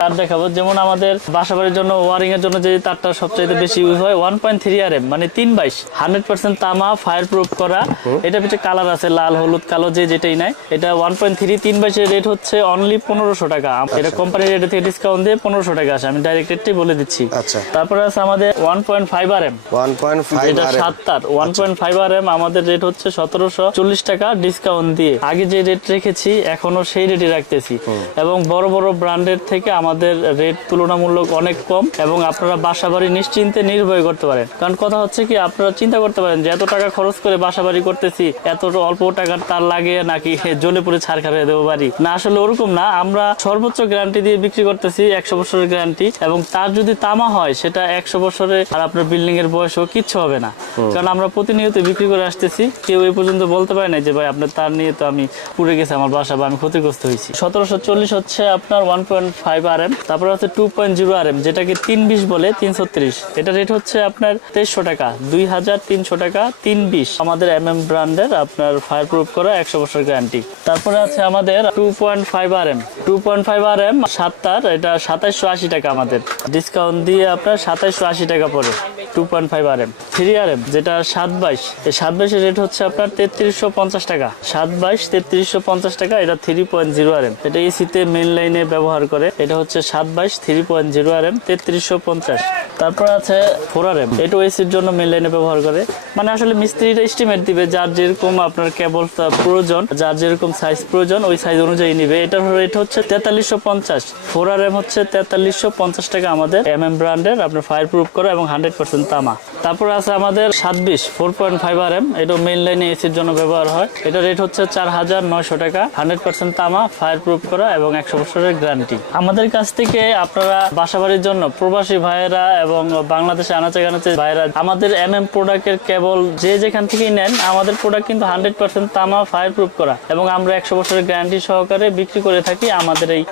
তার দেখাবো, যেমন আমাদের বাসাবাড়ির জন্য ওয়ারিং এর জন্য যে তারটা সবচেয়ে বেশি ইউজ হয় 1.3 RM, মানে 3/22, 100% তামা, ফায়ার প্রুফ করা। এটা পিছনে কালার আছে লাল, হলুদ, কালো, যে যেটাই নাই। এটা 1.3 3/22 এর রেট হচ্ছে অনলি 1500 টাকা। এটা কোম্পানির রেট থেকে ডিসকাউন্ট দিয়ে 1500 টাকা আসে, আমি ডাইরেক্ট রেটটাই বলে দিচ্ছি। তারপরে আছে আমাদের 1.5 RM, 1.5 এটা 7 তার 1.5 RM, আমাদের রেট হচ্ছে 1740 টাকা ডিসকাউন্ট দিয়ে। আগে যে রেট রেখেছি এখনো সেই রেটই রাখতেছি, এবং বড় বড় ব্র্যান্ডের থেকে আমাদের রেট তুলনামূলক অনেক কম, এবং আপনারা বাসাবাড়ি নিশ্চিন্তে নির্ভয় করতে পারেন। কারণ কথা হচ্ছে কি, আপনারা চিন্তা করতে পারেন যে এত টাকা খরচ করে বাসাবাড়ি করতেছি, এত অল্প টাকার তার লাগে নাকি জ্বলে পুড়ে ছাড় খাবে দেবো বাড়ি না। আসলে ওরকম না, আমরা সর্বোচ্চ গ্যারান্টি দিয়ে বিক্রি করতেছি, 100 বছরের গ্যারান্টি। এবং তার যদি তামা হয় সেটা 100 বছরে আর আপনার বিল্ডিং এর বয়সও কিচ্ছু হবে না, কারণ আমরা প্রতিনিয়ত বিক্রি করে আসতেছি। কেউ এই পর্যন্ত বলতে পারে না যে ভাই আপনার তার নিয়ে তো আমি পুড়ে গেছে আমার বাসা বা আমি ক্ষতিগ্রস্ত হয়েছি। 1740 হচ্ছে আপনার 1.5 RM। তারপর হচ্ছে 2.0 RM, যেটাকে 320 বলে, 336। এটা রেট হচ্ছে আপনার 2300 টাকা, 2300 টাকা, 320। আমাদের ব্র্যান্ডের আপনার ফায়ার প্রুফ করা 100 বছর গ্যারান্টি। তারপরে আছে আমাদের 2.5 RM, 2.5 RM 7 তার, এটা 2780 টাকা আমাদের ডিসকাউন্ট দিয়ে আপনার 2780 টাকা পড়ে। 2.5 RM 3 RM, যেটা 7/22, এই 7/22 এর রেট হচ্ছে আপনার 3350 টাকা, 7/22 3350 টাকা। এটা 3.0 RM, এটা এসিতে মেইন লাইনে ব্যবহার করে। এটা হচ্ছে 7/22 3.0 RM 3350। তারপর আছে 4 RM, এটা এসির জন্য মেইন লাইনে ব্যবহার করে। মানে আসলে মিস্ত্রিটা এস্টিমেট দিবে যার যেরকম আপনার কেবল প্রয়োজন, যার যেরকম সাইজ প্রয়োজন ওই সাইজ অনুযায়ী নিবে। এটার রেট হচ্ছে 4350। 4 RM হচ্ছে 4350 টাকা আমাদের ব্র্যান্ডের আপনার ফায়ার প্রুফ করা এবং 100% তামা। তারপর আছে আমাদের 27 4.5 RM, এটা মেইন লাইনে এসির জন্য ব্যবহার হয়। এটা রেট হচ্ছে 4900 টাকা, 100% তামা, ফায়ার প্রুফ করা এবং 100 বছরের গ্যারান্টি। আমাদের কাছ থেকে আপনারা বাসাবাড়ির জন্য প্রবাসী ভাইয়েরা এবং বাংলাদেশে আনাচে কানাচে ভাইয়েরা আমাদের প্রোডাক্টের কেবল যে যেখান থেকেই নেন, আমাদের প্রোডাক্ট কিন্তু 100% তামা, ফায়ার প্রুফ করা, এবং আমরা 100 বছরের গ্যারান্টি সহকারে বিক্রি করে থাকি আমাদের এই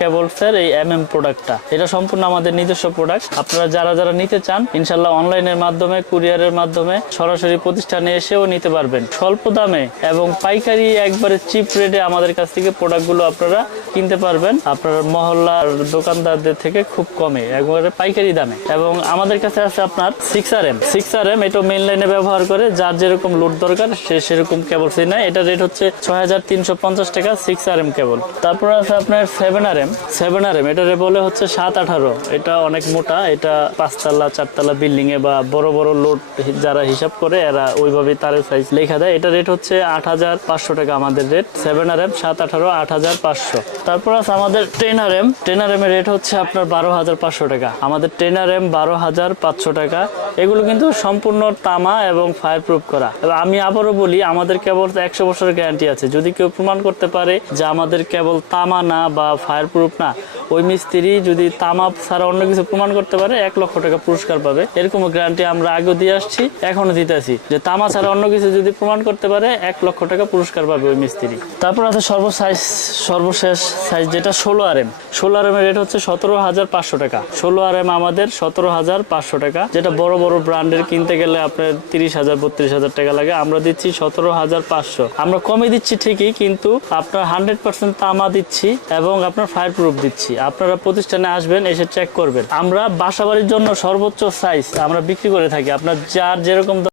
কেবলসের এই প্রোডাক্টটা। এটা সম্পূর্ণ আমাদের নিজস্ব প্রোডাক্ট। আপনারা যারা যারা নিতে চান ইনশাল্লাহ অনলাইনের মাধ্যমে, কুরিয়ারের মাধ্যমে, সরাসরি প্রতিষ্ঠানে এসেও নিতে পারবেন স্বল্প দামে, এবং পাইকারি একবারে চিপ রেটে আমাদের কাছ থেকে প্রোডাক্টগুলো আপনারা কিনতে পারবেন আপনার মহল্লার দোকানদারদের থেকে খুব কমে, একবারে পাইকারি দামে। এবং আমাদের কাছে আছে আপনার 6 RM, এটা মেইন লাইনে ব্যবহার করে, যার যেরকম লোড দরকার সে সেরকম কেবল সে নেয়। এটা রেট হচ্ছে 6350 টাকা, 6 RM কেবল। তারপর আছে আপনার 7 RM, এটা বলে হচ্ছে 718। এটা অনেক মোটা, এটা 5 তলা 4 তলা বিল্ডিং এ বা বড় বড় লোড যারা হিসাব করে এরা ওইভাবে তারের সাইজ লেখা দেয়। এটা রেট হচ্ছে 8500 টাকা আমাদের রেট। 7 RM 718 8500। তারপর আছে আমাদের 10 RM এর রেট হচ্ছে আপনার 12500 টাকা, আমাদের 10 RM 12500 টাকা। এগুলো কিন্তু সম্পূর্ণ তামা এবং ফায়ার প্রুফ করা। আমি আবারও বলি, আমাদের কেবল 100 বছরের গ্যারান্টি আছে। যদি কেউ প্রমাণ করতে পারে যে আমাদের কেবল তামা না বা ফায়ার প্রুফ না, ওই মিস্ত্রি যদি তামা ছাড়া অন্য কিছু প্রমাণ করতে পারে 1 লক্ষ টাকা পুরস্কার পাবে। এরকম গ্যারান্টি আমরা আগেও দিয়ে আসছি, এখনো দিতেছি, যে তামা ছাড়া অন্য কিছু যদি প্রমাণ করতে পারে 1 লক্ষ টাকা পুরস্কার পাবে ওই মিস্ত্রি। তারপর আছে সর্বশেষ সাইজ, যেটা 16 RM এর রেট হচ্ছে 17500 টাকা। 16 RM আমাদের 17500 টাকা, যেটা বড় বড় ব্র্যান্ডের কিনতে গেলে আপনার 30000 32000 টাকা লাগে, আমরা দিচ্ছি 17500। আমরা কমে দিচ্ছি ঠিকই, কিন্তু আপনার 100% তামা দিচ্ছি এবং আপনার ফায়ার প্রুফ দিচ্ছি। আপনারা প্রতিষ্ঠানে আসবেন, এসে চেক করবেন। আমরা বাসাবাড়ির জন্য সর্বোচ্চ সাইজ আমরা বিক্রি করে থাকি, আপনার যার যেরকম